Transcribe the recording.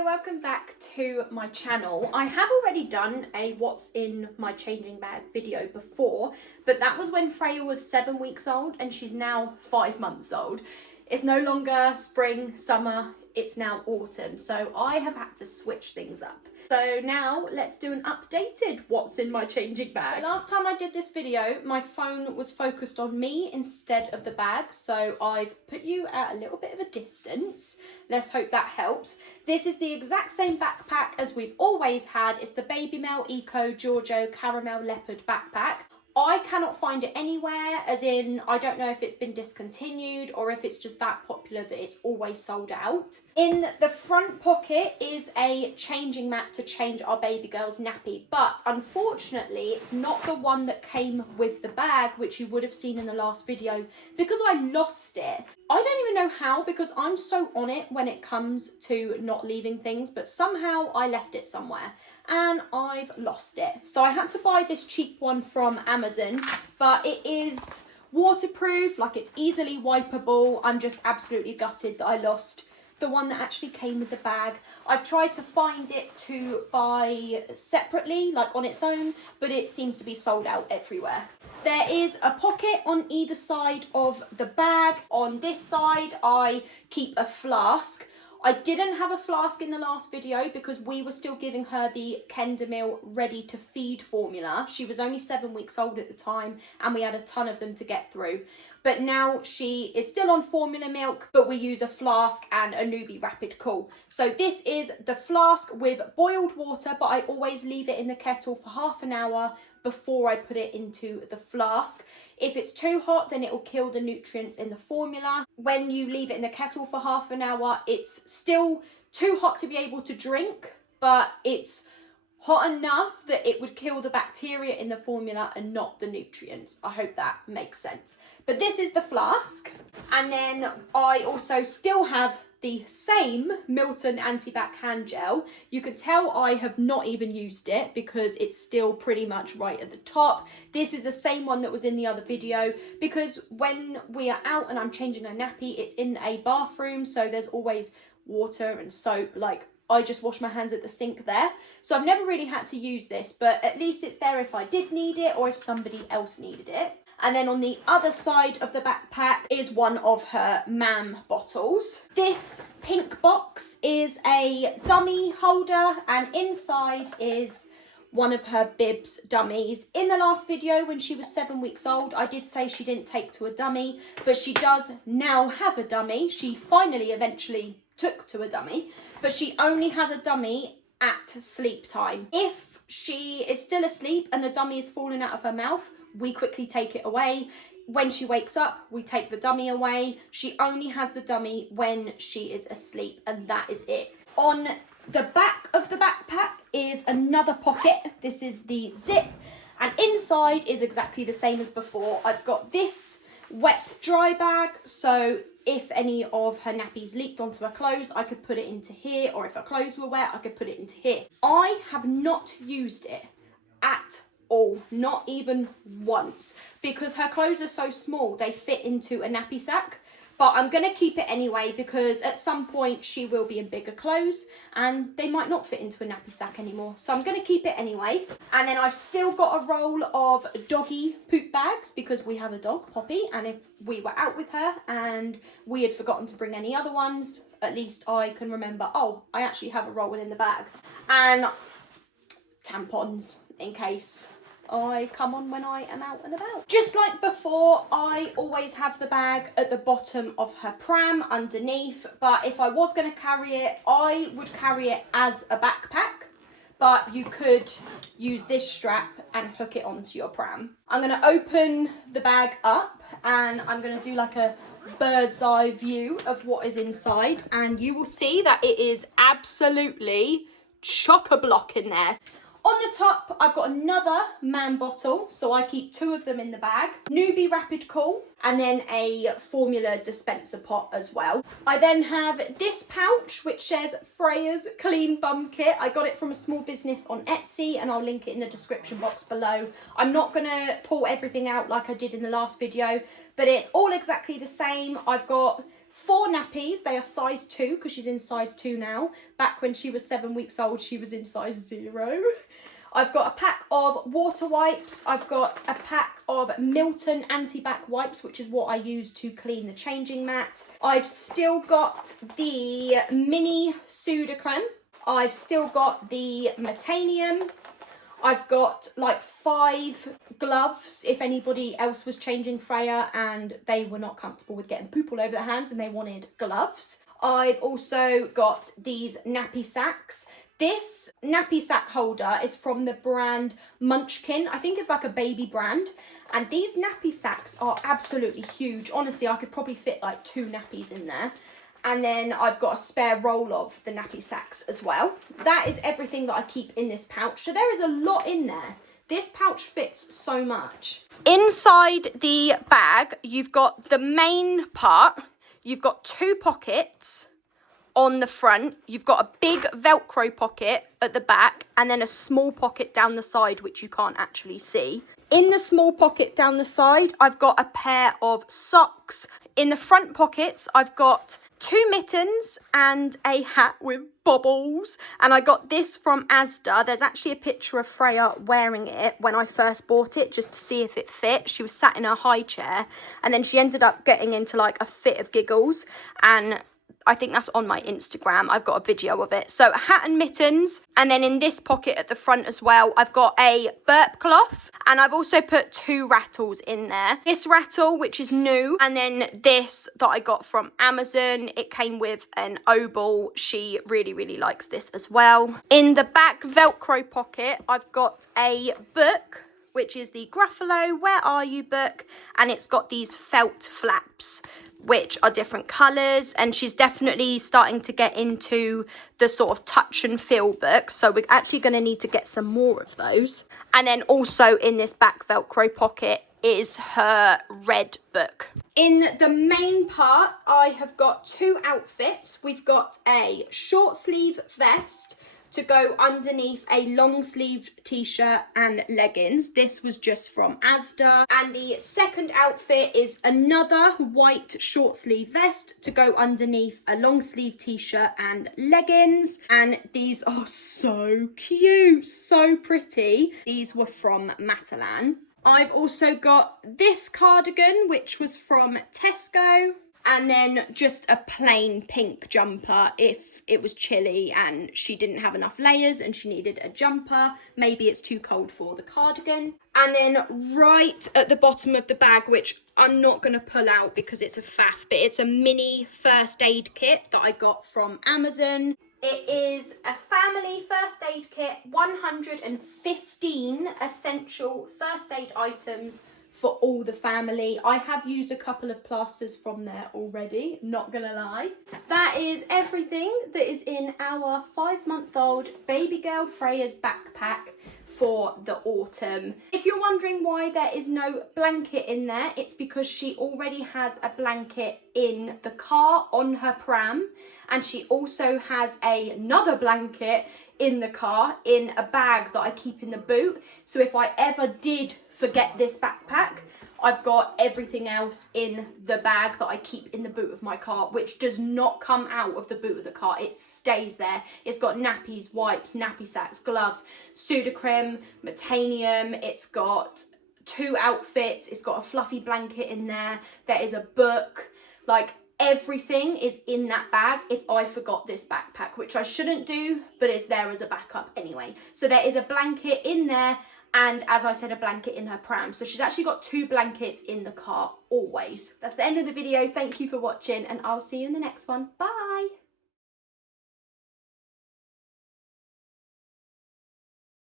Hello, welcome back to my channel. I have already done a what's in my changing bag video before, but that was when Freya was 7 weeks old and she's now 5 months old. It's no longer spring, summer, it's now autumn, so I have had to switch things up. So now let's do an updated what's in my changing bag. The last time I did this video, my phone was focused on me instead of the bag, so I've put you at a little bit of a distance. Let's hope that helps. This is the exact same backpack as we've always had. It's the Baby Mel Eco Giorgio Caramel Leopard backpack. I cannot find it anywhere, as in I don't know if it's been discontinued or if it's just that popular that it's always sold out. In the front pocket is a changing mat to change our baby girl's nappy, but unfortunately it's not the one that came with the bag, which you would have seen in the last video, because I lost it. I don't even know how, because I'm so on it when it comes to not leaving things, but somehow I left it somewhere and I've lost it. So I had to buy this cheap one from Amazon, but it is waterproof, like it's easily wipeable. I'm just absolutely gutted that I lost the one that actually came with the bag. I've tried to find it to buy separately, like on its own, but it seems to be sold out everywhere. There is a pocket on either side of the bag. On this side, I keep a flask. I didn't have a flask in the last video because we were still giving her the Kendamil ready to feed formula. She was only 7 weeks old at the time and we had a ton of them to get through. But now she is still on formula milk, but we use a flask and a Newbie Rapid Cool. So this is the flask with boiled water, but I always leave it in the kettle for half an hour before I put it into the flask. If it's too hot, then it will kill the nutrients in the formula. When you leave it in the kettle for half an hour, it's still too hot to be able to drink, but it's hot enough that it would kill the bacteria in the formula and not the nutrients. I hope that makes sense. But this is the flask. And then I also still have the same Milton Antibac hand gel. You can tell I have not even used it because it's still pretty much right at the top. This is the same one that was in the other video, because when we are out and I'm changing her nappy, it's in a bathroom, so there's always water and soap. Like, I just wash my hands at the sink there. So I've never really had to use this, but at least it's there if I did need it or if somebody else needed it. And then on the other side of the backpack is one of her MAM bottles. This pink box is a dummy holder, and inside is one of her bibs dummies. In the last video when she was 7 weeks old, I did say she didn't take to a dummy, but she does now have a dummy. She finally eventually took to a dummy, but she only has a dummy at sleep time. If she is still asleep and the dummy is falling out of her mouth, we quickly take it away. When she wakes up, we take the dummy away. She only has the dummy when she is asleep, and that is it. On the back of the backpack is another pocket. This is the zip, and inside is exactly the same as before. I've got this wet dry bag, so if any of her nappies leaked onto her clothes, I could put it into here, or if her clothes were wet, I could put it into here. I have not used it at all, not even once, because her clothes are so small they fit into a nappy sack. But I'm gonna keep it anyway, because at some point she will be in bigger clothes and they might not fit into a nappy sack anymore, so I'm gonna keep it anyway. And then I've still got a roll of doggy poop bags, because we have a dog, Poppy, and if we were out with her and we had forgotten to bring any other ones, at least I can remember, oh, I actually have a roll in the bag. And tampons, in case I come on when I am out and about. Just like before, I always have the bag at the bottom of her pram underneath, but if I was going to carry it, I would carry it as a backpack, but you could use this strap and hook it onto your pram. I'm going to open the bag up and I'm going to do like a bird's eye view of what is inside, and you will see that it is absolutely chock-a-block in there. On the top, I've got another MAM bottle, so I keep 2 of them in the bag. Newbie Rapid Cool, and then a formula dispenser pot as well. I then have this pouch, which says Freya's Clean Bum Kit. I got it from a small business on Etsy, and I'll link it in the description box below. I'm not gonna pull everything out like I did in the last video, but it's all exactly the same. I've got 4 nappies. They are size 2 because she's in size 2 now. Back when she was 7 weeks old, she was in size 0. I've got a pack of water wipes. I've got a pack of Milton anti-bac wipes, which is what I use to clean the changing mat. I've still got the mini Sudocrem. I've still got the Metanium. I've got like 5 gloves if anybody else was changing Freya and they were not comfortable with getting poop all over their hands and they wanted gloves. I've also got these nappy sacks. This nappy sack holder is from the brand Munchkin. I think it's like a baby brand. And these nappy sacks are absolutely huge. Honestly, I could probably fit like 2 nappies in there. And then I've got a spare roll of the nappy sacks as well. That is everything that I keep in this pouch. So there is a lot in there. This pouch fits so much. Inside the bag, you've got the main part. You've got 2 pockets on the front. You've got a big Velcro pocket at the back and then a small pocket down the side, which you can't actually see. In the small pocket down the side, I've got a pair of socks. In the front pockets, I've got 2 mittens and a hat with bobbles. And I got this from Asda. There's actually a picture of Freya wearing it when I first bought it, just to see if it fit. She was sat in her high chair and then she ended up getting into like a fit of giggles, and I think that's on my Instagram. I've got a video of it. So a hat and mittens. And then in this pocket at the front as well, I've got a burp cloth. And I've also put 2 rattles in there. This rattle, which is new. And then this that I got from Amazon. It came with an oboe. She really, really likes this as well. In the back Velcro pocket, I've got a book, which is the Gruffalo Where Are You book. And it's got these felt flaps, which are different colours, and she's definitely starting to get into the sort of touch and feel books, so we're actually going to need to get some more of those. And then also in this back Velcro pocket is her red book. In the main part, I have got 2 outfits. We've got a short sleeve vest to go underneath a long sleeve t-shirt and leggings. This was just from Asda. And the second outfit is another white short sleeve vest to go underneath a long sleeve t-shirt and leggings. And these are so cute, so pretty. These were from Matalan. I've also got this cardigan, which was from Tesco. And then just a plain pink jumper if it was chilly and she didn't have enough layers and she needed a jumper. Maybe it's too cold for the cardigan. And then right at the bottom of the bag, which I'm not going to pull out because it's a faff, but it's a mini first aid kit that I got from Amazon. It is a family first aid kit, 115 essential first aid items for all the family. I have used a couple of plasters from there already, not gonna lie. That is everything that is in our 5-month-old baby girl Freya's backpack for the autumn. If you're wondering why there is no blanket in there, it's because she already has a blanket in the car on her pram, and she also has another blanket in the car in a bag that I keep in the boot. So if I ever did forget this backpack, I've got everything else in the bag that I keep in the boot of my car, which does not come out of the boot of the car. It stays there. It's got nappies, wipes, nappy sacks, gloves, Sudocrem, Metanium. It's got 2 outfits. It's got a fluffy blanket in there. There is a book. Like, everything is in that bag if I forgot this backpack, which I shouldn't do, but it's there as a backup anyway. So there is a blanket in there, and as I said, a blanket in her pram. So she's actually got 2 blankets in the car always. That's the end of the video. Thank you for watching, and I'll see you in the next one. Bye.